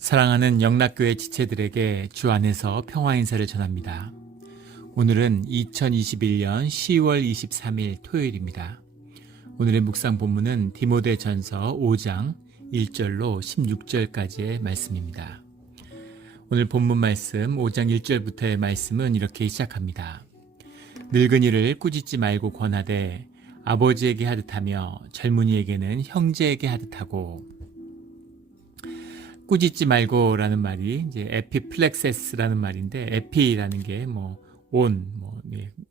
사랑하는 영락교회 지체들에게 주 안에서 평화 인사를 전합니다. 오늘은 2021년 10월 23일 토요일입니다. 오늘의 묵상 본문은 디모데전서 5장 1절로 16절까지의 말씀입니다. 오늘 본문 말씀 5장 1절부터의 말씀은 이렇게 시작합니다. 늙은이를 꾸짖지 말고 권하되 아버지에게 하듯하며 젊은이에게는 형제에게 하듯하고. 꾸짖지 말고라는 말이 이제 에피플렉세스라는 말인데, 에피라는 게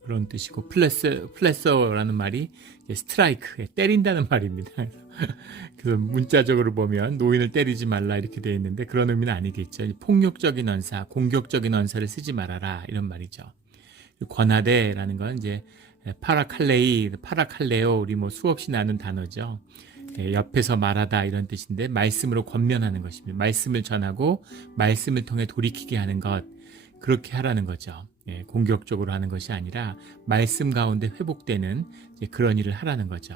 그런 뜻이고, 플레서라는 말이 스트라이크, 때린다는 말입니다. 그래서 문자적으로 보면 노인을 때리지 말라 이렇게 되어 있는데 그런 의미는 아니겠죠. 폭력적인 언사, 공격적인 언사를 쓰지 말아라 이런 말이죠. 권하되라는 건 이제 파라칼레오, 우리 수없이 나눈 단어죠. 옆에서 말하다 이런 뜻인데 말씀으로 권면하는 것입니다. 말씀을 전하고 말씀을 통해 돌이키게 하는 것, 그렇게 하라는 거죠. 공격적으로 하는 것이 아니라 말씀 가운데 회복되는 그런 일을 하라는 거죠.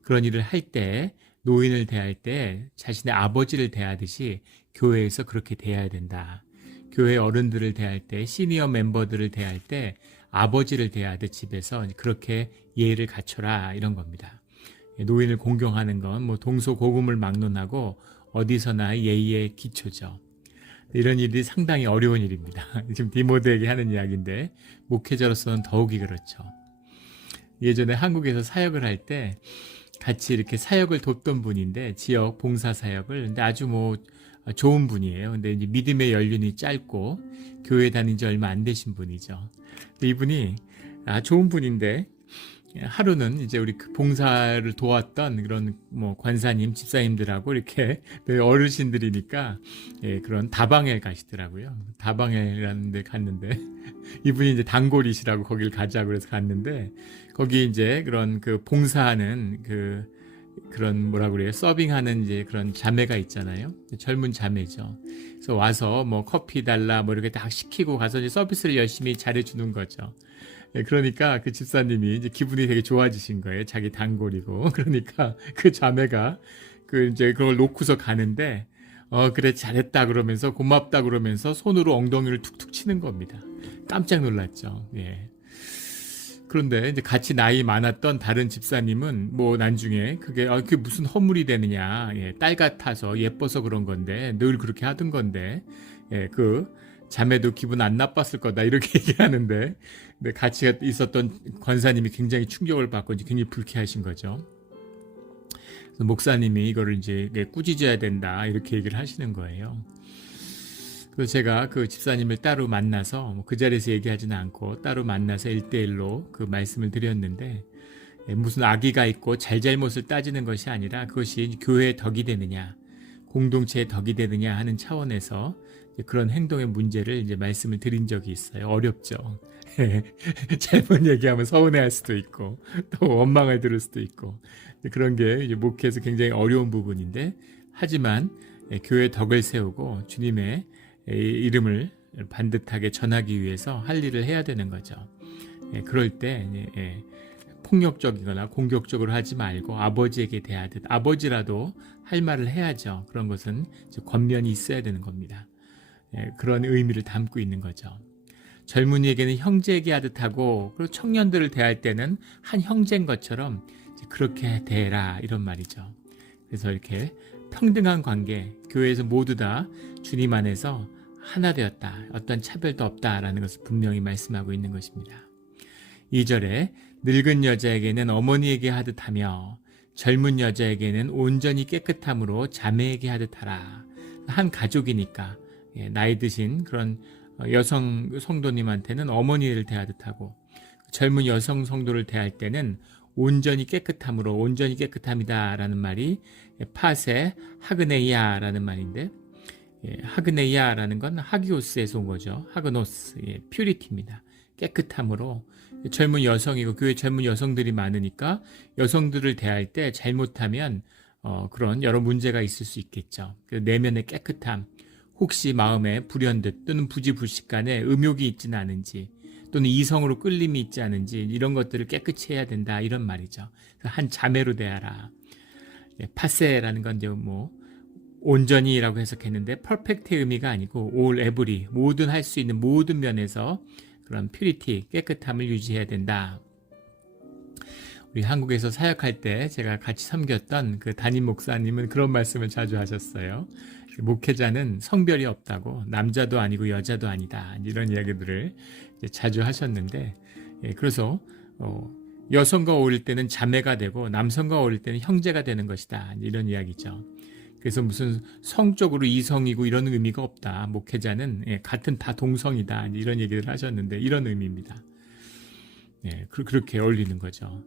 그런 일을 할 때, 노인을 대할 때 자신의 아버지를 대하듯이 교회에서 그렇게 대해야 된다. 교회 어른들을 대할 때, 시니어 멤버들을 대할 때 아버지를 대하듯 집에서 그렇게 예의를 갖춰라 이런 겁니다. 노인을 공경하는 건 동서고금을 막론하고 어디서나 예의의 기초죠. 이런 일이 상당히 어려운 일입니다. 지금 디모데에게 하는 이야기인데 목회자로서는 더욱이 그렇죠. 예전에 한국에서 사역을 할 때 같이 이렇게 사역을 돕던 분인데, 지역 봉사 사역을, 근데 아주 좋은 분이에요. 근데 이제 믿음의 연륜이 짧고 교회 다닌 지 얼마 안 되신 분이죠. 이분이 좋은 분인데 하루는 이제 우리 봉사를 도왔던 그런 관사님, 집사님들하고 이렇게 어르신들이니까 그런 다방에 가시더라고요. 다방에라는 데 갔는데 이분이 이제 단골이시라고 거길 가자고 그래서 갔는데, 거기 이제 그런 봉사하는 그런 서빙하는 이제 그런 자매가 있잖아요. 젊은 자매죠. 그래서 와서 커피 달라 이렇게 딱 시키고 가서 이제 서비스를 열심히 잘해주는 거죠. 그러니까 그 집사님이 이제 기분이 되게 좋아지신 거예요. 자기 단골이고. 그러니까 그 자매가 이제 그걸 놓고서 가는데, 그래, 잘했다 그러면서, 고맙다 그러면서 손으로 엉덩이를 툭툭 치는 겁니다. 깜짝 놀랐죠. 예. 그런데 이제 같이 나이 많았던 다른 집사님은 나중에 그게 무슨 허물이 되느냐. 딸 같아서 예뻐서 그런 건데, 늘 그렇게 하던 건데, 자매도 기분 안 나빴을 거다 이렇게 얘기하는데, 근데 같이 있었던 권사님이 굉장히 충격을 받고 이제 굉장히 불쾌하신 거죠. 그래서 목사님이 이거를 이제 꾸짖어야 된다 이렇게 얘기를 하시는 거예요. 그래서 제가 그 집사님을 따로 만나서 그 자리에서 얘기하지는 않고 따로 만나서 1대1로 그 말씀을 드렸는데, 무슨 악의가 있고 잘잘못을 따지는 것이 아니라 그것이 교회의 덕이 되느냐, 공동체의 덕이 되느냐 하는 차원에서 그런 행동의 문제를 이제 말씀을 드린 적이 있어요. 어렵죠. 잘못 얘기하면 서운해할 수도 있고 또 원망을 들을 수도 있고, 그런 게 이제 목회에서 굉장히 어려운 부분인데, 하지만 교회의 덕을 세우고 주님의 이름을 반듯하게 전하기 위해서 할 일을 해야 되는 거죠. 그럴 때 폭력적이거나 공격적으로 하지 말고 아버지에게 대하듯, 아버지라도 할 말을 해야죠. 그런 것은 권면이 있어야 되는 겁니다. 그런 의미를 담고 있는 거죠. 젊은이에게는 형제에게 하듯 하고, 그리고 청년들을 대할 때는 한 형제인 것처럼 그렇게 대해라 이런 말이죠. 그래서 이렇게 평등한 관계, 교회에서 모두 다 주님 안에서 하나 되었다, 어떤 차별도 없다라는 것을 분명히 말씀하고 있는 것입니다. 2절에 늙은 여자에게는 어머니에게 하듯 하며 젊은 여자에게는 온전히 깨끗함으로 자매에게 하듯 하라. 한 가족이니까 나이 드신 그런 여성 성도님한테는 어머니를 대하듯 하고, 젊은 여성 성도를 대할 때는 온전히 깨끗함으로, 온전히 깨끗함이다라는 말이 파세 하그네이아라는 말인데, 하그네이아라는 건 하기오스에서 온 거죠. 하그노스, 퓨리티입니다. 깨끗함으로. 젊은 여성이고 교회 젊은 여성들이 많으니까 여성들을 대할 때 잘못하면 그런 여러 문제가 있을 수 있겠죠. 내면의 깨끗함, 혹시 마음에 불현듯 또는 부지불식간에 음욕이 있지는 않은지, 또는 이성으로 끌림이 있지 않은지, 이런 것들을 깨끗이 해야 된다 이런 말이죠. 한 자매로 대하라. 파세라는 건 이제 온전히라고 해석했는데 퍼펙트의 의미가 아니고 all every 모든 할 수 있는 모든 면에서 그런 퓨리티 깨끗함을 유지해야 된다. 우리 한국에서 사역할 때 제가 같이 섬겼던 그 담임 목사님은 그런 말씀을 자주 하셨어요. 목회자는 성별이 없다고 남자도 아니고 여자도 아니다 이런 이야기들을 자주 하셨는데 그래서 여성과 어울릴 때는 자매가 되고 남성과 어울릴 때는 형제가 되는 것이다 이런 이야기죠. 그래서 무슨 성적으로 이성이고 이런 의미가 없다. 목회자는 같은 다 동성이다 이런 얘기를 하셨는데 이런 의미입니다. 그렇게 어울리는 거죠.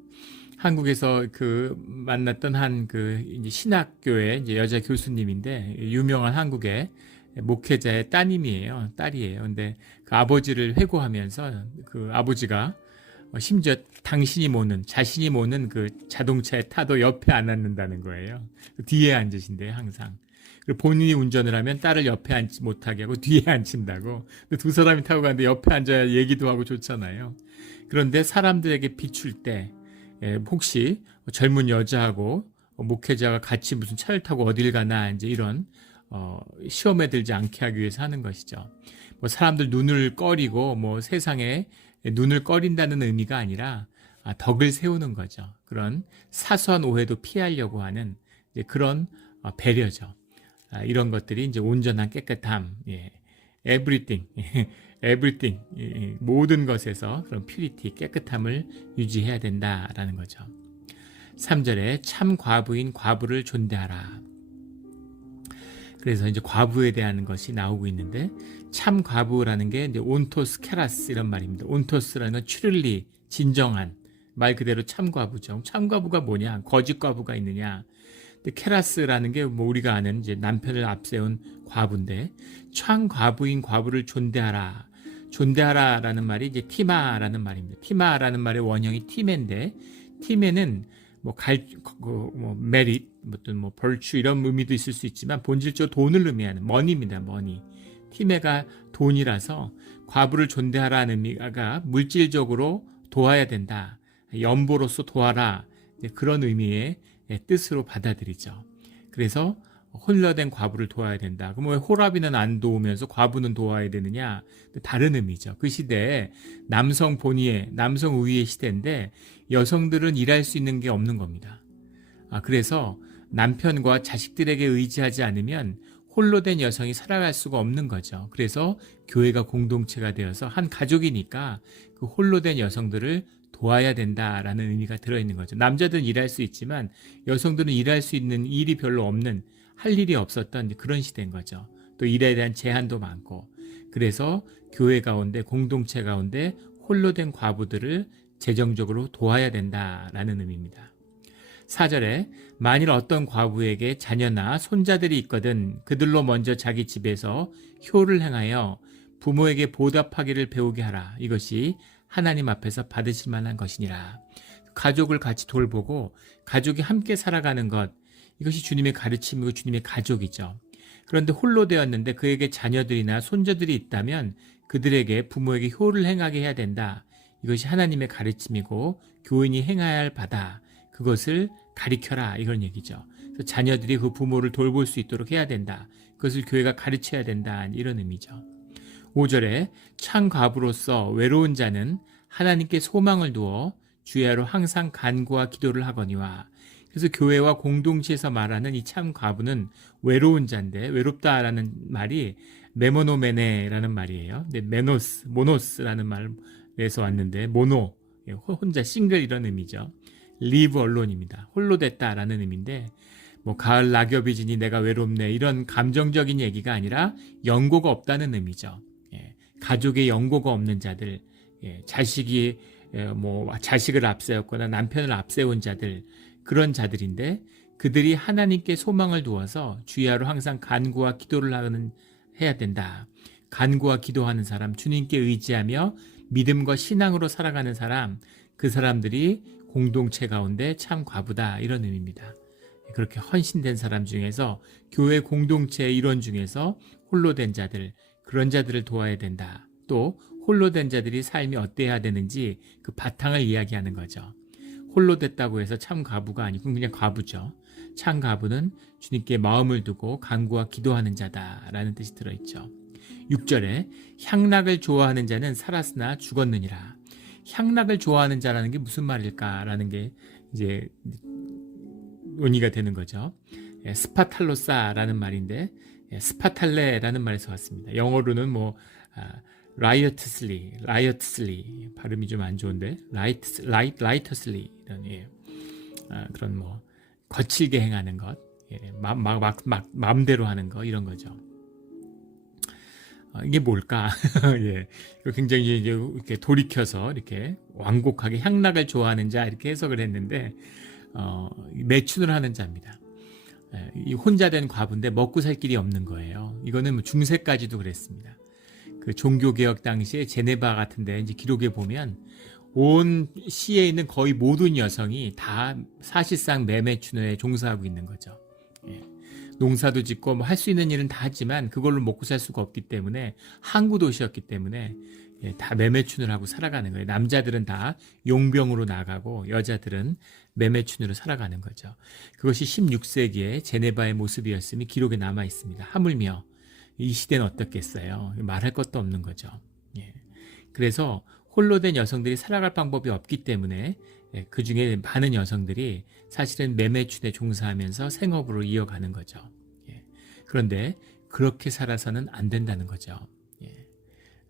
한국에서 만났던 한 이제 신학교의 이제 여자 교수님인데 유명한 한국의 목회자의 딸이에요. 근데 그 아버지를 회고하면서 그 아버지가 심지어 자신이 모는 그 자동차에 타도 옆에 안 앉는다는 거예요. 뒤에 앉으신대요, 항상. 그리고 본인이 운전을 하면 딸을 옆에 앉지 못하게 하고 뒤에 앉힌다고. 두 사람이 타고 가는데 옆에 앉아야 얘기도 하고 좋잖아요. 그런데 사람들에게 비출 때 혹시 젊은 여자하고 목회자가 같이 무슨 차를 타고 어딜 가나 이제 이런 시험에 들지 않게 하기 위해서 하는 것이죠. 뭐 사람들 눈을 꺼리고 뭐 세상에 눈을 꺼린다는 의미가 아니라 덕을 세우는 거죠. 그런 사소한 오해도 피하려고 하는 이제 그런 배려죠. 이런 것들이 이제 온전한 깨끗함, everything, everything, 모든 것에서 그런 퓨리티, 깨끗함을 유지해야 된다라는 거죠. 3절에 참 과부인 과부를 존대하라. 그래서 이제 과부에 대한 것이 나오고 있는데 참 과부라는 게 이제 온토스 케라스 이런 말입니다. 온토스라는 건 truly 진정한 말 그대로 참 과부죠. 참 과부가 뭐냐? 거짓 과부가 있느냐? 근데 케라스라는 게 뭐 우리가 아는 이제 남편을 앞세운 과부인데 참 과부인 과부를 존대하라. 존대하라라는 말이 이제 티마라는 말입니다. 티마라는 말의 원형이 티메인데 티메는 메릿, 어떤 벌추 이런 의미도 있을 수 있지만 본질적으로 돈을 의미하는 머니입니다. 머니. 티메가 돈이라서 과부를 존대하라는 의미가 물질적으로 도와야 된다. 연보로서 도와라. 그런 의미의 뜻으로 받아들이죠. 그래서 홀로된 과부를 도와야 된다. 그럼 왜 호라비는 안 도우면서 과부는 도와야 되느냐? 다른 의미죠. 그 시대에 남성 본위의, 남성 우위의 시대인데 여성들은 일할 수 있는 게 없는 겁니다. 그래서 남편과 자식들에게 의지하지 않으면 홀로 된 여성이 살아갈 수가 없는 거죠. 그래서 교회가 공동체가 되어서 한 가족이니까 그 홀로 된 여성들을 도와야 된다라는 의미가 들어있는 거죠. 남자들은 일할 수 있지만 여성들은 일할 수 있는 일이 별로 없는, 할 일이 없었던 그런 시대인 거죠. 또 일에 대한 제한도 많고. 그래서 교회 가운데, 공동체 가운데 홀로 된 과부들을 재정적으로 도와야 된다라는 의미입니다. 4절에 만일 어떤 과부에게 자녀나 손자들이 있거든 그들로 먼저 자기 집에서 효를 행하여 부모에게 보답하기를 배우게 하라. 이것이 하나님 앞에서 받으실 만한 것이니라. 가족을 같이 돌보고 가족이 함께 살아가는 것, 이것이 주님의 가르침이고 주님의 가족이죠. 그런데 홀로 되었는데 그에게 자녀들이나 손자들이 있다면 그들에게 부모에게 효를 행하게 해야 된다. 이것이 하나님의 가르침이고 교인이 행해야 할 바다. 그것을 가리켜라 이런 얘기죠. 그래서 자녀들이 그 부모를 돌볼 수 있도록 해야 된다. 그것을 교회가 가르쳐야 된다 이런 의미죠. 5절에 참 과부로서 외로운 자는 하나님께 소망을 두어 주야로 항상 간구와 기도를 하거니와. 그래서 교회와 공동체에서 말하는 이 참 과부는 외로운 자인데 외롭다라는 말이 메모노메네라는 말이에요. 근데 모노스라는 말에서 왔는데 모노, 혼자 싱글 이런 의미죠. live alone입니다. 홀로 됐다라는 의미인데 가을 낙엽이 지니 내가 외롭네 이런 감정적인 얘기가 아니라 연고가 없다는 의미죠. 가족의 연고가 없는 자들, 자식이 자식을 앞세웠거나 남편을 앞세운 자들, 그런 자들인데 그들이 하나님께 소망을 두어서 주야로 항상 간구와 기도를 해야 된다. 간구와 기도하는 사람, 주님께 의지하며 믿음과 신앙으로 살아가는 사람, 그 사람들이 공동체 가운데 참 과부다 이런 의미입니다. 그렇게 헌신된 사람 중에서 교회 공동체의 일원 중에서 홀로 된 자들, 그런 자들을 도와야 된다. 또 홀로 된 자들이 삶이 어때야 되는지 그 바탕을 이야기하는 거죠. 홀로 됐다고 해서 참 과부가 아니고 그냥 과부죠. 참 과부는 주님께 마음을 두고 간구와 기도하는 자다라는 뜻이 들어있죠. 6절에 향락을 좋아하는 자는 살았으나 죽었느니라. 향락을 좋아하는 자라는 게 무슨 말일까라는 게 이제 논의가 되는 거죠. 스파탈로사라는 말인데 스파탈레라는 말에서 왔습니다. 영어로는 라이어트슬리 발음이 좀 안 좋은데 라이터슬리 이런 그런 거칠게 행하는 것, 마음대로 하는 거 이런 거죠. 이게 뭘까? 예, 굉장히 이제 이렇게 돌이켜서 이렇게 완곡하게 향락을 좋아하는 자 이렇게 해석을 했는데 매춘을 하는 자입니다. 이 혼자 된 과부인데 먹고 살 길이 없는 거예요. 이거는 중세까지도 그랬습니다. 그 종교개혁 당시에 제네바 같은데 이제 기록에 보면 온 시에 있는 거의 모든 여성이 다 사실상 매매추노에 종사하고 있는 거죠. 예. 농사도 짓고 할 수 있는 일은 다 하지만 그걸로 먹고 살 수가 없기 때문에 항구 도시였기 때문에 다 매매춘을 하고 살아가는 거예요. 남자들은 다 용병으로 나가고 여자들은 매매춘으로 살아가는 거죠. 그것이 16세기의 제네바의 모습이었음이 기록에 남아 있습니다. 하물며 이 시대는 어떻겠어요? 말할 것도 없는 거죠. 예. 그래서 홀로 된 여성들이 살아갈 방법이 없기 때문에 그 중에 많은 여성들이 사실은 매매춘에 종사하면서 생업으로 이어가는 거죠. 예. 그런데 그렇게 살아서는 안 된다는 거죠. 예.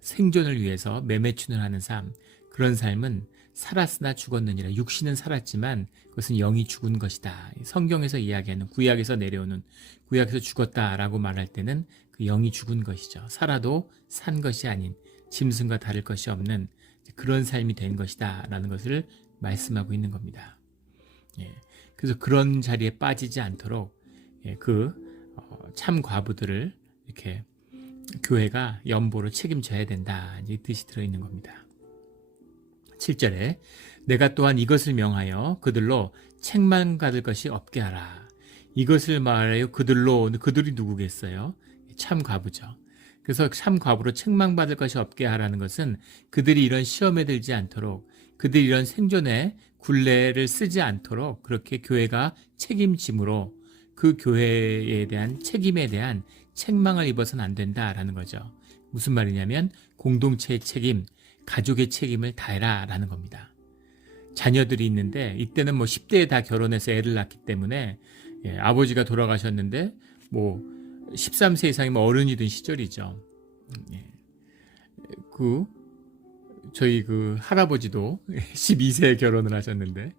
생존을 위해서 매매춘을 하는 삶, 그런 삶은 살았으나 죽었느니라. 육신은 살았지만 그것은 영이 죽은 것이다. 성경에서 이야기하는 구약에서 내려오는 구약에서 죽었다라고 말할 때는 그 영이 죽은 것이죠. 살아도 산 것이 아닌 짐승과 다를 것이 없는 그런 삶이 된 것이다 라는 것을 말씀하고 있는 겁니다. 예, 그래서 그런 자리에 빠지지 않도록 참 과부들을 이렇게 교회가 연보로 책임져야 된다 이 뜻이 들어있는 겁니다. 7절에 내가 또한 이것을 명하여 그들로 책망 받을 것이 없게 하라. 이것을 말하여 그들이 누구겠어요? 참 과부죠. 그래서 참 과부로 책망받을 것이 없게 하라는 것은 그들이 이런 시험에 들지 않도록, 그들이 이런 생존의 굴레를 쓰지 않도록 그렇게 교회가 책임짐으로 그 교회에 대한 책임에 대한 책망을 입어서는 안 된다라는 거죠. 무슨 말이냐면 공동체의 책임, 가족의 책임을 다해라 라는 겁니다. 자녀들이 있는데 이때는 10대에 다 결혼해서 애를 낳기 때문에 아버지가 돌아가셨는데 13세 이상이면 어른이 된 시절이죠. 저희 할아버지도 12세에 결혼을 하셨는데,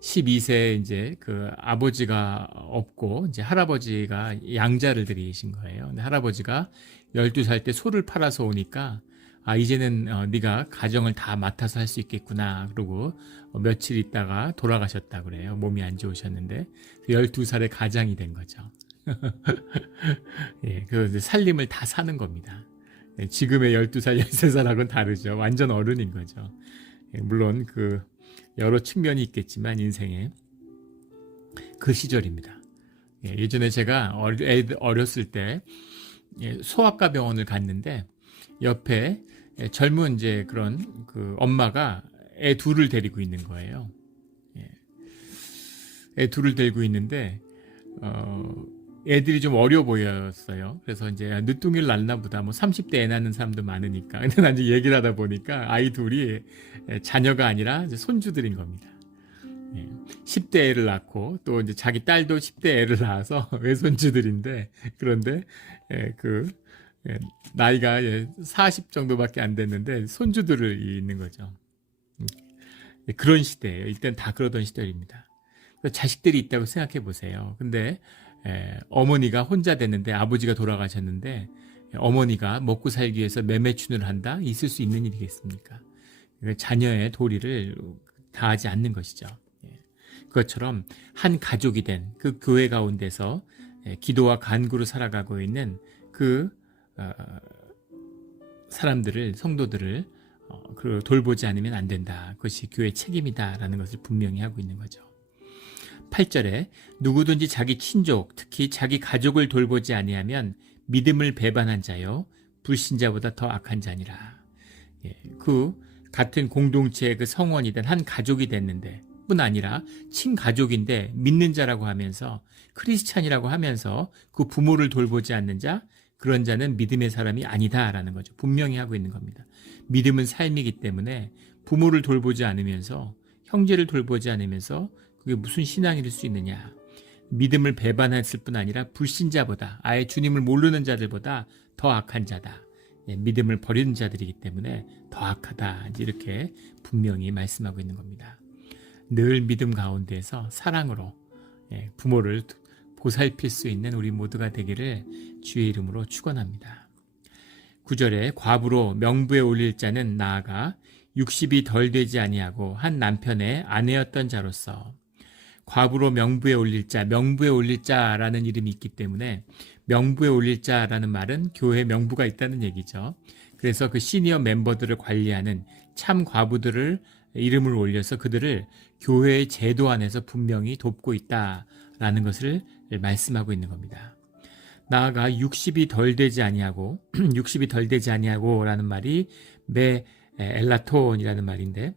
12세에 이제 아버지가 없고, 이제 할아버지가 양자를 들이신 거예요. 근데 할아버지가 12살 때 소를 팔아서 오니까, 이제는 네가 가정을 다 맡아서 할 수 있겠구나. 그러고 며칠 있다가 돌아가셨다 그래요. 몸이 안 좋으셨는데, 12살에 가장이 된 거죠. 그래서 살림을 다 사는 겁니다. 지금의 12살, 13살하고는 다르죠. 완전 어른인 거죠. 물론 여러 측면이 있겠지만 인생에 그 시절입니다. 예전에 제가 어렸을 때 소아과 병원을 갔는데 옆에 젊은 그런 엄마가 애 둘을 데리고 있는 거예요. 애 둘을 데리고 있는데 애들이 좀 어려 보였어요. 그래서 이제 늦둥이를 낳나 보다. 30대 애 낳는 사람도 많으니까. 근데 난 이제 얘기를 하다 보니까 아이 둘이 자녀가 아니라 이제 손주들인 겁니다. 10대 애를 낳고 또 이제 자기 딸도 10대 애를 낳아서 외손주들인데, 그런데 나이가 40 정도밖에 안 됐는데 손주들을 있는 거죠. 그런 시대예요. 이때는 다 그러던 시절입니다. 자식들이 있다고 생각해 보세요. 근데 어머니가 혼자 됐는데 아버지가 돌아가셨는데 어머니가 먹고 살기 위해서 매매춘을 한다? 있을 수 있는 일이겠습니까? 자녀의 도리를 다하지 않는 것이죠. 그것처럼 한 가족이 된 그 교회 가운데서 기도와 간구로 살아가고 있는 사람들을, 성도들을 돌보지 않으면 안 된다. 그것이 교회의 책임이다라는 것을 분명히 하고 있는 거죠. 8절에 누구든지 자기 친족, 특히 자기 가족을 돌보지 아니하면 믿음을 배반한 자요 불신자보다 더 악한 자니라. 같은 공동체의 성원이든 한 가족이 됐는데 가족뿐 아니라 친가족인데 믿는 자라고 하면서 크리스찬이라고 하면서 그 부모를 돌보지 않는 자, 그런 자는 믿음의 사람이 아니다라는 거죠. 분명히 하고 있는 겁니다. 믿음은 삶이기 때문에 부모를 돌보지 않으면서 형제를 돌보지 않으면서 그게 무슨 신앙일 수 있느냐. 믿음을 배반했을 뿐 아니라 불신자보다, 아예 주님을 모르는 자들보다 더 악한 자다. 믿음을 버리는 자들이기 때문에 더 악하다. 이렇게 분명히 말씀하고 있는 겁니다. 늘 믿음 가운데에서 사랑으로 부모를 보살필 수 있는 우리 모두가 되기를 주의 이름으로 축원합니다. 9절에 과부로 명부에 올릴 자는 나아가 60이 덜 되지 아니하고 한 남편의 아내였던 자로서, 과부로 명부에 올릴 자, 명부에 올릴 자라는 이름이 있기 때문에 명부에 올릴 자라는 말은 교회 명부가 있다는 얘기죠. 그래서 그 시니어 멤버들을 관리하는 참 과부들을 이름을 올려서 그들을 교회의 제도 안에서 분명히 돕고 있다라는 것을 말씀하고 있는 겁니다. 나아가 60이 덜 되지 아니하고 60이 덜 되지 아니하고 라는 말이 메 엘라톤이라는 말인데,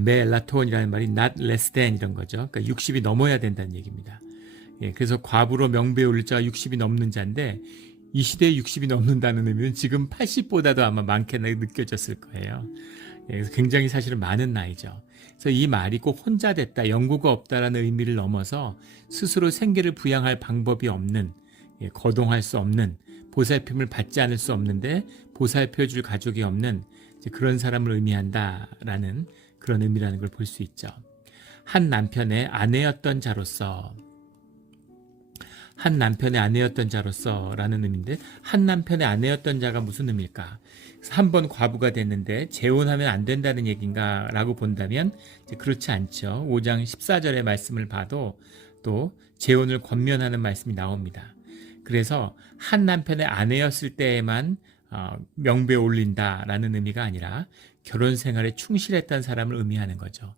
메 엘라톤이라는 말이 not less than 이런 거죠. 그러니까 60이 넘어야 된다는 얘기입니다. 그래서 과부로 명부에 올릴 자가 60이 넘는 자인데 이 시대에 60이 넘는다는 의미는 지금 80보다도 아마 많게 느껴졌을 거예요. 그래서 굉장히 사실은 많은 나이죠. 그래서 이 말이 꼭 혼자 됐다, 연고가 없다라는 의미를 넘어서 스스로 생계를 부양할 방법이 없는, 거동할 수 없는, 보살핌을 받지 않을 수 없는데 보살펴줄 가족이 없는 그런 사람을 의미한다라는 그런 의미라는 걸 볼 수 있죠. 한 남편의 아내였던 자로서, 한 남편의 아내였던 자로서라는 의미인데, 한 남편의 아내였던 자가 무슨 의미일까? 한 번 과부가 됐는데 재혼하면 안 된다는 얘기인가 라고 본다면 그렇지 않죠. 5장 14절의 말씀을 봐도 또 재혼을 권면하는 말씀이 나옵니다. 그래서 한 남편의 아내였을 때에만 명부에 올린다라는 의미가 아니라 결혼 생활에 충실했던 사람을 의미하는 거죠.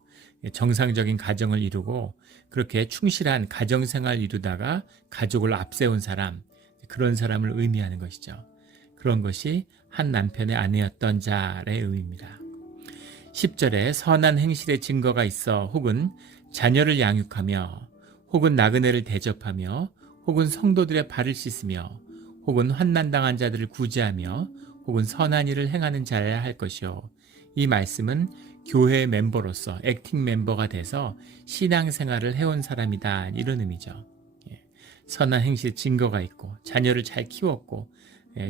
정상적인 가정을 이루고 그렇게 충실한 가정생활을 이루다가 가족을 앞세운 사람, 그런 사람을 의미하는 것이죠. 그런 것이 한 남편의 아내였던 자의 의미입니다. 10절에 선한 행실의 증거가 있어 혹은 자녀를 양육하며 혹은 나그네를 대접하며 혹은 성도들의 발을 씻으며 혹은 환난당한 자들을 구제하며 혹은 선한 일을 행하는 자여야 할 것이요. 이 말씀은 교회의 멤버로서 액팅 멤버가 돼서 신앙생활을 해온 사람이다, 이런 의미죠. 선한 행실 증거가 있고 자녀를 잘 키웠고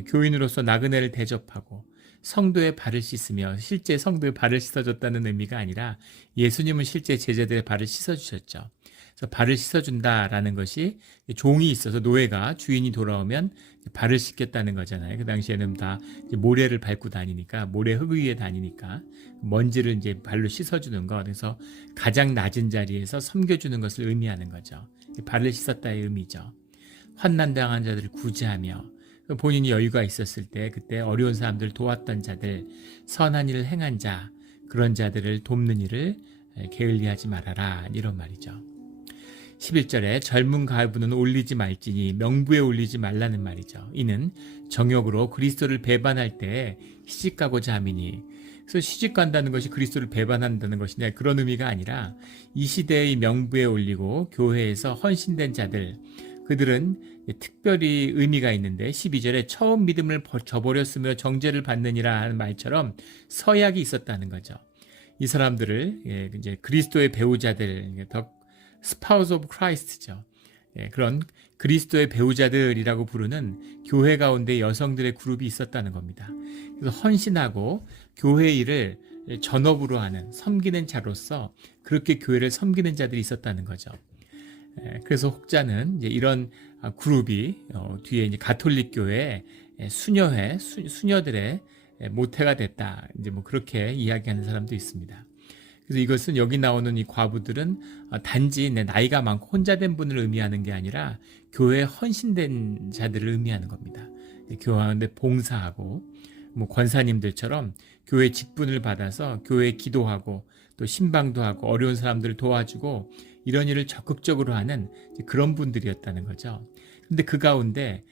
교인으로서 나그네를 대접하고 성도의 발을 씻으며, 실제 성도의 발을 씻어줬다는 의미가 아니라 예수님은 실제 제자들의 발을 씻어주셨죠. 그래서 발을 씻어준다라는 것이 종이 있어서 노예가 주인이 돌아오면 발을 씻겠다는 거잖아요. 그 당시에는 다 모래를 밟고 다니니까, 모래 흙 위에 다니니까 먼지를 이제 발로 씻어주는 것. 그래서 가장 낮은 자리에서 섬겨주는 것을 의미하는 거죠. 발을 씻었다의 의미죠. 환난당한 자들을 구제하며, 본인이 여유가 있었을 때 그때 어려운 사람들을 도왔던 자들, 선한 일을 행한 자, 그런 자들을 돕는 일을 게을리하지 말아라, 이런 말이죠. 11절에 젊은 과부는 올리지 말지니 명부에 올리지 말라는 말이죠. 이는 정욕으로 그리스도를 배반할 때 시집가고자 함이니, 그래서 시집간다는 것이 그리스도를 배반한다는 것이냐, 그런 의미가 아니라 이 시대의 명부에 올리고 교회에서 헌신된 자들, 그들은 특별히 의미가 있는데 12절에 처음 믿음을 저버렸으며 정죄를 받느니라 하는 말처럼 서약이 있었다는 거죠. 이 사람들을 이제 그리스도의 배우자들, 더 스파우스 오브 크라이스트죠. 그런 그리스도의 배우자들이라고 부르는 교회 가운데 여성들의 그룹이 있었다는 겁니다. 그래서 헌신하고 교회 일을 전업으로 하는, 섬기는 자로서 그렇게 교회를 섬기는 자들이 있었다는 거죠. 그래서 혹자는 이제 이런 그룹이 뒤에 이제 가톨릭 교회 수녀회, 수녀들의 모태가 됐다, 이제 뭐 그렇게 이야기하는 사람도 있습니다. 그래서 이것은 여기 나오는 이 과부들은 단지 나이가 많고 혼자 된 분을 의미하는 게 아니라 교회에 헌신된 자들을 의미하는 겁니다. 교회 가운데 봉사하고 뭐 권사님들처럼 교회 직분을 받아서 교회에 기도하고 또 신방도 하고 어려운 사람들을 도와주고 이런 일을 적극적으로 하는 그런 분들이었다는 거죠. 근데 그 가운데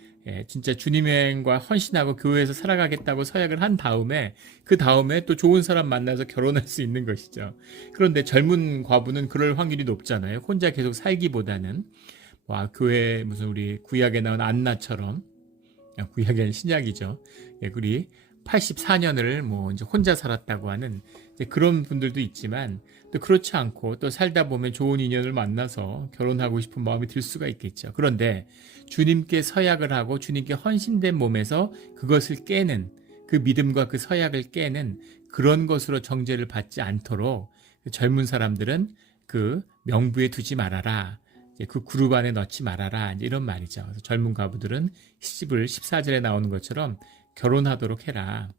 진짜 주님과 헌신하고 교회에서 살아가겠다고 서약을 한 다음에 그 다음에 또 좋은 사람 만나서 결혼할 수 있는 것이죠. 그런데 젊은 과부는 그럴 확률이 높잖아요. 혼자 계속 살기보다는 교회 무슨 우리 구약에 나온 안나처럼, 구약에는 신약이죠. 우리 84년을 뭐 이제 혼자 살았다고 하는 이제 그런 분들도 있지만 또 그렇지 않고 또 살다 보면 좋은 인연을 만나서 결혼하고 싶은 마음이 들 수가 있겠죠. 그런데 주님께 서약을 하고 주님께 헌신된 몸에서 그것을 깨는 그 믿음과 그 서약을 깨는 그런 것으로 정죄를 받지 않도록 젊은 사람들은 그 명부에 두지 말아라. 그 그룹 안에 넣지 말아라. 이런 말이죠. 그래서 젊은 과부들은 시집을 14절에 나오는 것처럼 결혼하도록 해라.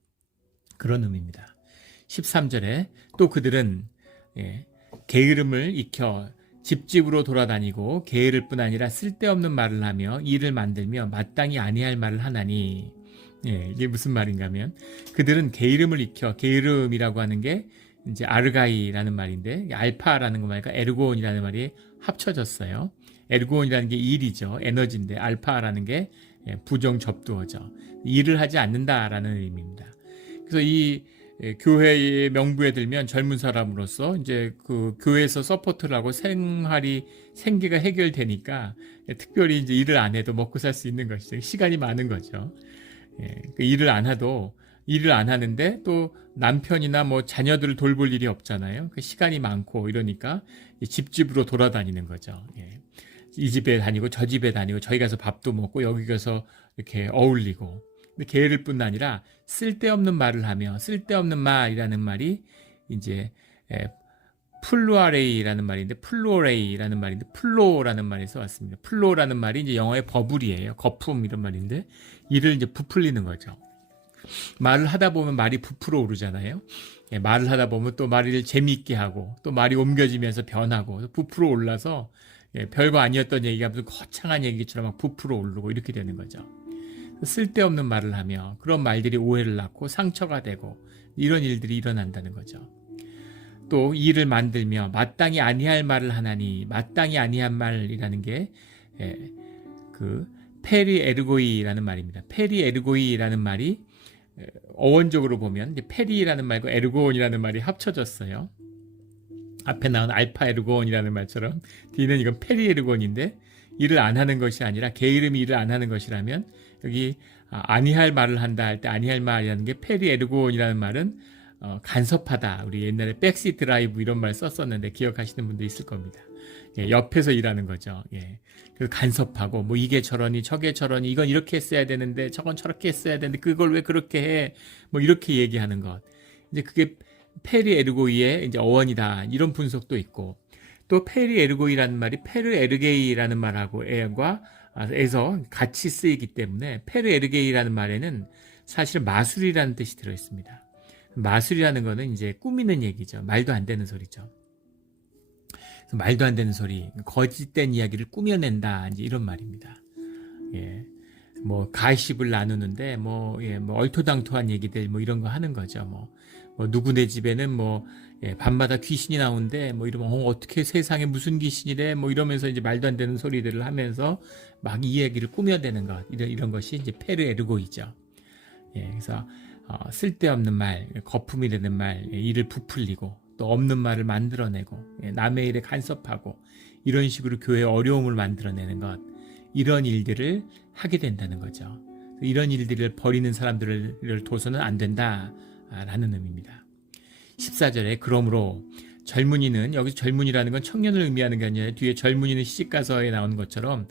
그런 의미입니다. 13절에 또 그들은 게으름을 익혀 집집으로 돌아다니고 게으를 뿐 아니라 쓸데없는 말을 하며 일을 만들며 마땅히 아니할 말을 하나니. 이게 무슨 말인가 하면 그들은 게으름을 익혀, 게으름이라고 하는 게 이제 아르가이라는 말인데 알파라는 거 말과 에르고온이라는 말이 합쳐졌어요. 에르고온이라는 게 일이죠. 에너지인데 알파라는 게 부정 접두어죠. 일을 하지 않는다라는 의미입니다. 그래서 이 교회의 명부에 들면 젊은 사람으로서 이제 그 교회에서 서포트를 하고 생계가 해결되니까 특별히 이제 일을 안 해도 먹고 살 수 있는 것이죠. 시간이 많은 거죠. 일을 안 하는데 또 남편이나 뭐 자녀들을 돌볼 일이 없잖아요. 시간이 많고 이러니까 집집으로 돌아다니는 거죠. 이 집에 다니고 저 집에 다니고 저희 가서 밥도 먹고 여기 가서 이렇게 어울리고. 근데 게으를 뿐 아니라 쓸데없는 말을 하며, 쓸데없는 말이라는 말이 이제 플루아레이라는 말인데 플로레이라는 말인데 플로라는 말에서 왔습니다. 플로라는 말이 이제 영어의 버블이에요. 거품 이런 말인데 이를 이제 부풀리는 거죠. 말을 하다 보면 말이 부풀어 오르잖아요. 말을 하다 보면 또 말을 재미있게 하고 또 말이 옮겨지면서 변하고 부풀어 올라서 별거 아니었던 얘기가 무슨 거창한 얘기처럼 막 부풀어 오르고 이렇게 되는 거죠. 쓸데없는 말을 하며 그런 말들이 오해를 낳고 상처가 되고 이런 일들이 일어난다는 거죠. 또 일을 만들며 마땅히 아니할 말을 하나니, 마땅히 아니한 말이라는 게 그 페리 에르고이라는 말입니다. 페리 에르고이라는 말이 어원적으로 보면 페리라는 말과 에르고온이라는 말이 합쳐졌어요. 앞에 나온 알파 에르고온이라는 말처럼 뒤는 이건 페리 에르고온인데 일을 안 하는 것이 아니라 게으름이 일을 안 하는 것이라면 여기 아니할 말을 한다 할 때 아니할 말이라는 게 페리 에르고온이라는 말은 간섭하다. 우리 옛날에 백시 드라이브 이런 말 썼었는데 기억하시는 분도 있을 겁니다. 옆에서 일하는 거죠. 그래서 간섭하고 뭐 이게 저러니 저게 저러니 이건 이렇게 했어야 되는데 저건 저렇게 했어야 되는데 그걸 왜 그렇게 해? 뭐 이렇게 얘기하는 것. 이제 그게 페리 에르고이의 이제 어원이다. 이런 분석도 있고 또 페리 에르고이라는 말이 페르 에르게이라는 말하고 에서 같이 쓰이기 때문에 페르 에르게이라는 말에는 사실 마술이라는 뜻이 들어 있습니다. 마술이라는 거는 이제 꾸미는 얘기죠. 말도 안 되는 소리죠. 말도 안 되는 소리, 거짓된 이야기를 꾸며낸다. 이제 이런 말입니다. 뭐 가십을 나누는데 뭐 얼토당토한 얘기들 뭐 이런 거 하는 거죠. 뭐 누구네 집에는 밤마다 귀신이 나오는데 뭐 이러면 어떻게 세상에 무슨 귀신이래 뭐 이러면서 이제 말도 안 되는 소리들을 하면서 막 이 얘기를 꾸며대는 것 이런 것이 이제 페르 에르고이죠. 그래서 쓸데없는 말, 거품이 되는 말, 일을 부풀리고 또 없는 말을 만들어내고 남의 일에 간섭하고 이런 식으로 교회에 어려움을 만들어내는 것 이런 일들을 하게 된다는 거죠. 이런 일들을 벌이는 사람들을 둬서는 안 된다라는 의미입니다. 14절에 그러므로 젊은이는 여기서 젊은이라는 건 청년을 의미하는 게 아니라 뒤에 젊은이는 시집가서에 나오는 것처럼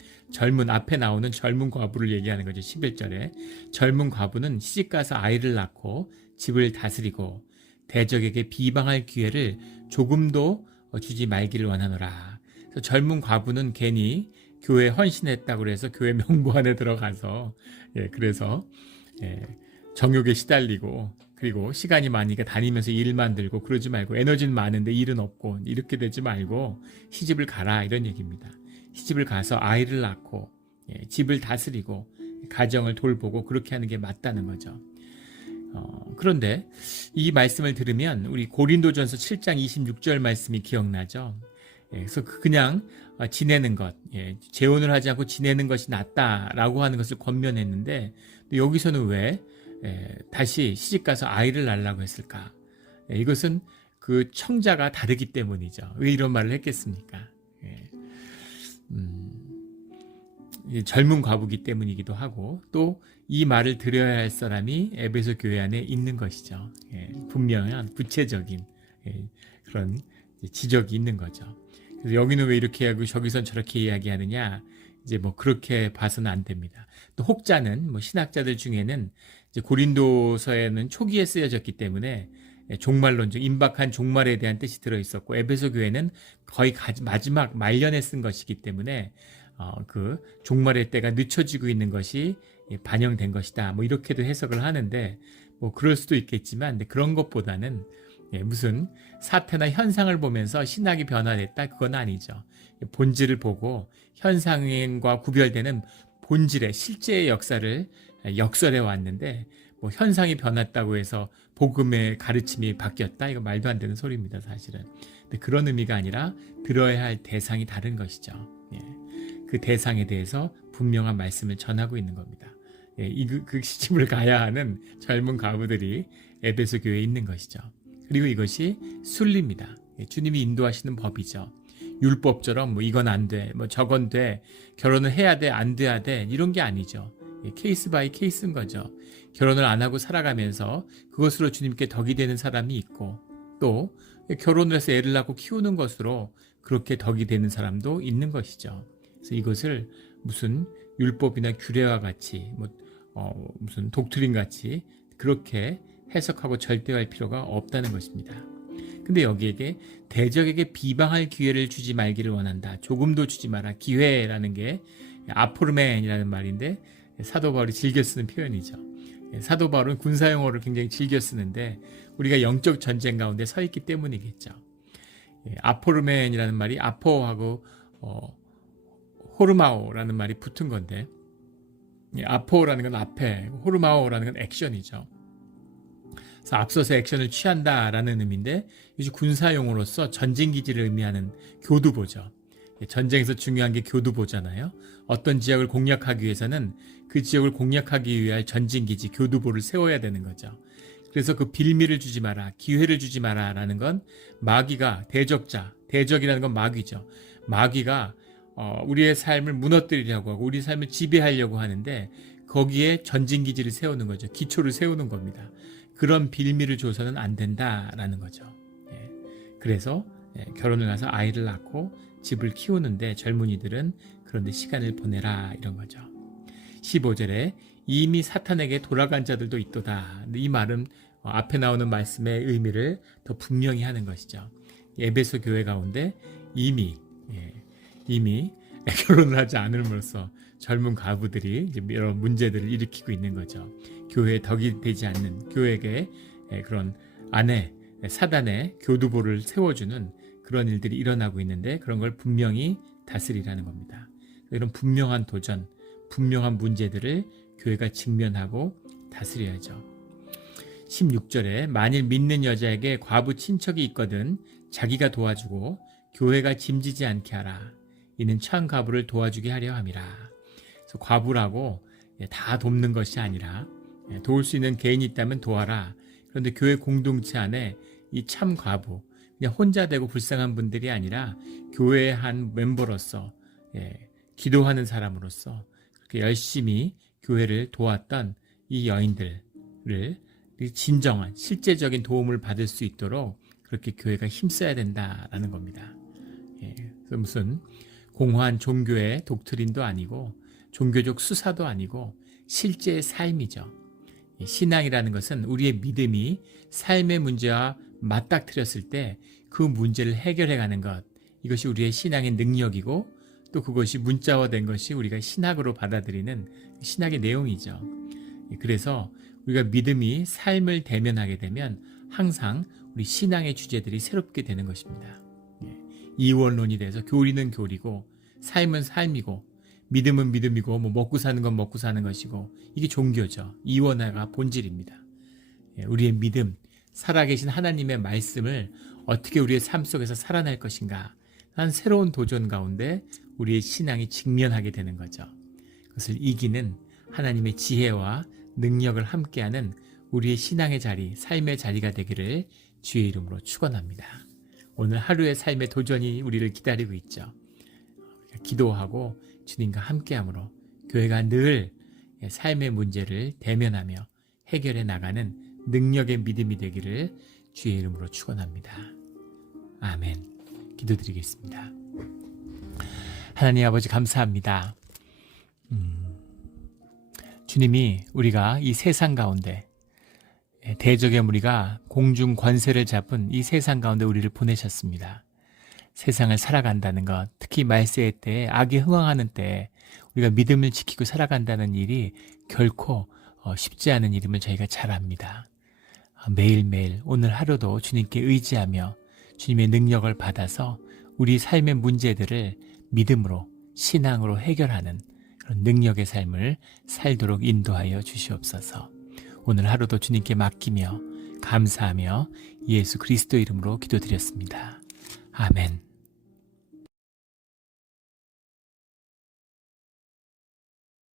앞에 나오는 젊은 과부를 얘기하는 거죠. 11절에 젊은 과부는 시집가서 아이를 낳고 집을 다스리고 대적에게 비방할 기회를 조금도 주지 말기를 원하노라. 그래서 젊은 과부는 괜히 교회에 헌신했다고 해서 교회 명부 안에 들어가서 그래서 정욕에 시달리고 그리고 시간이 많으니까 다니면서 일 만들고 그러지 말고 에너지는 많은데 일은 없고 이렇게 되지 말고 시집을 가라 이런 얘기입니다. 시집을 가서 아이를 낳고 집을 다스리고 가정을 돌보고 그렇게 하는 게 맞다는 거죠. 그런데 이 말씀을 들으면 우리 고린도전서 7장 26절 말씀이 기억나죠. 그래서 그냥 지내는 것, 재혼을 하지 않고 지내는 것이 낫다라고 하는 것을 권면했는데 여기서는 왜 다시 시집가서 아이를 낳으려고 했을까? 이것은 그 청자가 다르기 때문이죠. 왜 이런 말을 했겠습니까? 젊은 과부기 때문이기도 하고 또 이 말을 들어야 할 사람이 에베소 교회 안에 있는 것이죠. 분명한 구체적인 그런 지적이 있는 거죠. 그래서 여기는 왜 이렇게 하고 저기선 저렇게 이야기하느냐, 이제 뭐 그렇게 봐서는 안 됩니다. 또 혹자는 뭐 신학자들 중에는 이제 고린도서에는 초기에 쓰여졌기 때문에 종말론적 임박한 종말에 대한 뜻이 들어 있었고 에베소 교회는 거의 마지막 말년에 쓴 것이기 때문에 그 종말의 때가 늦춰지고 있는 것이 반영된 것이다. 뭐 이렇게도 해석을 하는데 뭐 그럴 수도 있겠지만 근데 그런 것보다는 무슨 사태나 현상을 보면서 신학이 변화됐다 그건 아니죠. 본질을 보고 현상과 구별되는 본질의 실제의 역사를 역설해 왔는데 뭐 현상이 변했다고 해서 복음의 가르침이 바뀌었다 이거 말도 안 되는 소리입니다 사실은. 근데 그런 의미가 아니라 들어야 할 대상이 다른 것이죠. 그 대상에 대해서 분명한 말씀을 전하고 있는 겁니다. 그 시집을 가야 하는 젊은 과부들이 에베소 교회에 있는 것이죠. 그리고 이것이 순리입니다. 주님이 인도하시는 법이죠. 율법처럼 뭐 이건 안 돼, 뭐 저건 돼, 결혼을 해야 돼, 안 돼야 돼 이런 게 아니죠. 케이스 바이 케이스인 거죠. 결혼을 안 하고 살아가면서 그것으로 주님께 덕이 되는 사람이 있고 또 결혼을 해서 애를 낳고 키우는 것으로 그렇게 덕이 되는 사람도 있는 것이죠. 그래서 이것을 무슨 율법이나 규례와 같이 무슨 독트린 같이 그렇게 해석하고 절대할 필요가 없다는 것입니다. 근데 여기에게 대적에게 비방할 기회를 주지 말기를 원한다. 조금도 주지 마라. 기회라는 게 아포르멘이라는 말인데 사도 바울이 즐겨 쓰는 표현이죠. 사도 바울은 군사용어를 굉장히 즐겨 쓰는데 우리가 영적 전쟁 가운데 서 있기 때문이겠죠. 아포르멘이라는 말이 아포하고 호르마오라는 말이 붙은 건데 아포라는 건 앞에, 호르마오라는 건 액션이죠. 그래서 앞서서 액션을 취한다라는 의미인데 이제 군사용어로서 전쟁기지를 의미하는 교두보죠. 전쟁에서 중요한 게 교두보잖아요. 어떤 지역을 공략하기 위해서는 그 지역을 공략하기 위할 전진기지 교두보를 세워야 되는 거죠. 그래서 그 빌미를 주지 마라, 기회를 주지 마라 라는 건 마귀가 대적이라는 건 마귀죠. 마귀가 우리의 삶을 무너뜨리려고 하고 우리 삶을 지배하려고 하는데 거기에 전진기지를 세우는 거죠. 기초를 세우는 겁니다. 그런 빌미를 줘서는 안 된다라는 거죠. 그래서 결혼을 해서 아이를 낳고 집을 키우는데 젊은이들은 그런데 시간을 보내라 이런 거죠. 15절에 이미 사탄에게 돌아간 자들도 있도다. 이 말은 앞에 나오는 말씀의 의미를 더 분명히 하는 것이죠. 에베소 교회 가운데 이미 결혼을 하지 않음으로써 젊은 과부들이 이제 여러 문제들을 일으키고 있는 거죠. 교회에 덕이 되지 않는 교회에 그런 안에 사단의 교두보를 세워주는 그런 일들이 일어나고 있는데 그런 걸 분명히 다스리라는 겁니다. 이런 분명한 도전, 분명한 문제들을 교회가 직면하고 다스려야죠. 16절에 만일 믿는 여자에게 과부 친척이 있거든 자기가 도와주고 교회가 짐지지 않게 하라. 이는 처한 과부를 도와주게 하려 함이라. 그래서 과부라고 다 돕는 것이 아니라 도울 수 있는 개인이 있다면 도와라. 그런데 교회 공동체 안에 이 참 과부, 그냥 혼자 되고 불쌍한 분들이 아니라 교회의 한 멤버로서 기도하는 사람으로서 그렇게 열심히 교회를 도왔던 이 여인들을 진정한 실제적인 도움을 받을 수 있도록 그렇게 교회가 힘써야 된다라는 겁니다. 그래서 무슨 공허한 종교의 독트린도 아니고 종교적 수사도 아니고 실제의 삶이죠. 신앙이라는 것은 우리의 믿음이 삶의 문제와 맞닥뜨렸을 때 그 문제를 해결해가는 것, 이것이 우리의 신앙의 능력이고 또 그것이 문자화된 것이 우리가 신학으로 받아들이는 신학의 내용이죠. 그래서 우리가 믿음이 삶을 대면하게 되면 항상 우리 신앙의 주제들이 새롭게 되는 것입니다. 이원론이 돼서 교리는 교리고 삶은 삶이고 믿음은 믿음이고 뭐 먹고 사는 건 먹고 사는 것이고 이게 종교죠. 이원화가 본질입니다. 우리의 믿음, 살아계신 하나님의 말씀을 어떻게 우리의 삶 속에서 살아낼 것인가, 한 새로운 도전 가운데 우리의 신앙이 직면하게 되는 거죠. 그것을 이기는 하나님의 지혜와 능력을 함께하는 우리의 신앙의 자리, 삶의 자리가 되기를 주의 이름으로 축원합니다. 오늘 하루의 삶의 도전이 우리를 기다리고 있죠. 기도하고 주님과 함께함으로 교회가 늘 삶의 문제를 대면하며 해결해 나가는 능력의 믿음이 되기를 주의 이름으로 축원합니다. 아멘. 기도드리겠습니다. 하나님 아버지 감사합니다. 주님이 우리가 이 세상 가운데 대적의 무리가 공중 권세를 잡은 이 세상 가운데 우리를 보내셨습니다. 세상을 살아간다는 것, 특히 말세의 때에 악이 흥황하는 때에 우리가 믿음을 지키고 살아간다는 일이 결코 쉽지 않은 일임을 저희가 잘 압니다. 매일매일 오늘 하루도 주님께 의지하며 주님의 능력을 받아서 우리 삶의 문제들을 믿음으로 신앙으로 해결하는 그런 능력의 삶을 살도록 인도하여 주시옵소서. 오늘 하루도 주님께 맡기며 감사하며 예수 그리스도 이름으로 기도드렸습니다. 아멘.